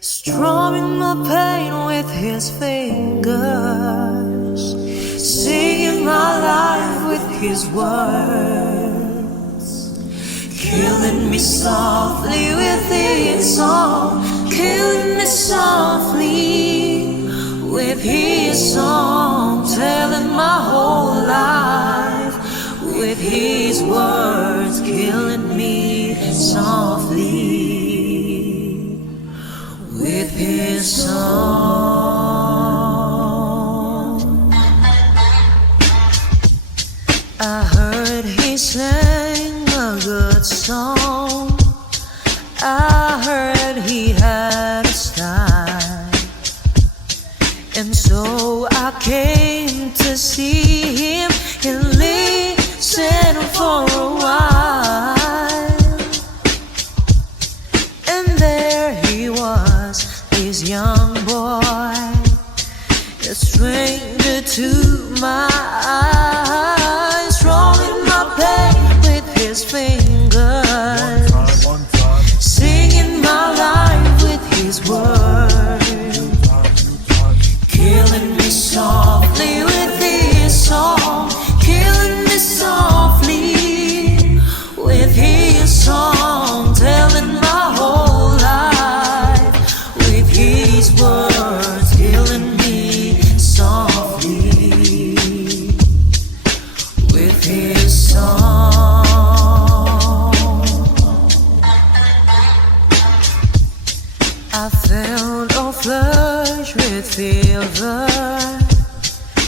strumming my pain with his fingers, singing my life with his words, killing me softly with his song, killing me softly with his song, telling my whole life with his words, killing me softly with his song. I heard he sang a good song. I heard he had a style, and so I came to see him and listen for a while. And there he was, this young boy, a stranger to my eyes, rolling my pain with his fingers, singing my life with his words, killing me softly with his song, killing me softly with his song, telling my whole life with his words, killing me softly with his song. I felt a flush with fever,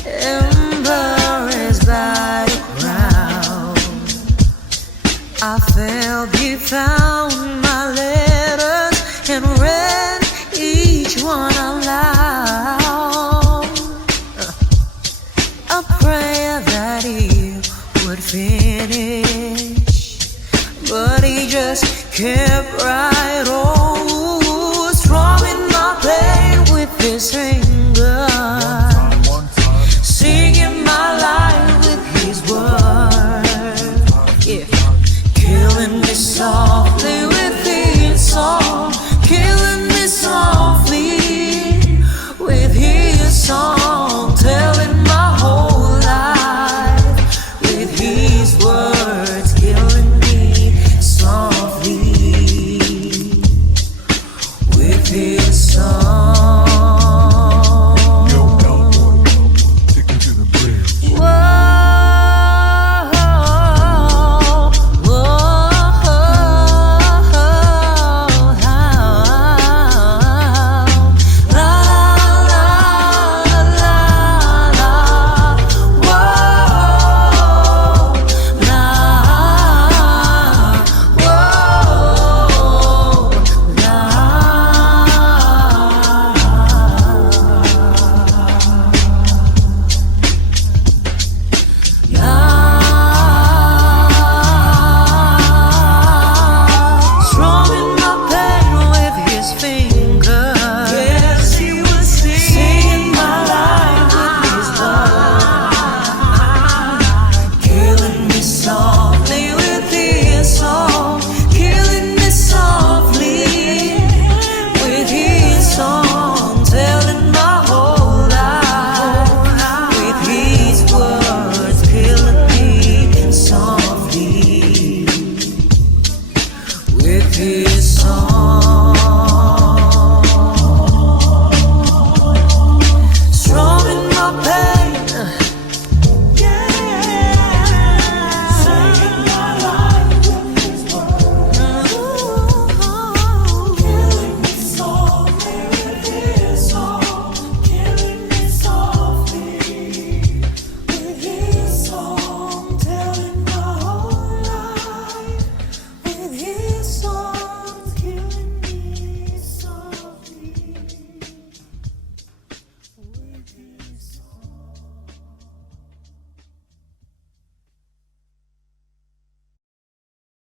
and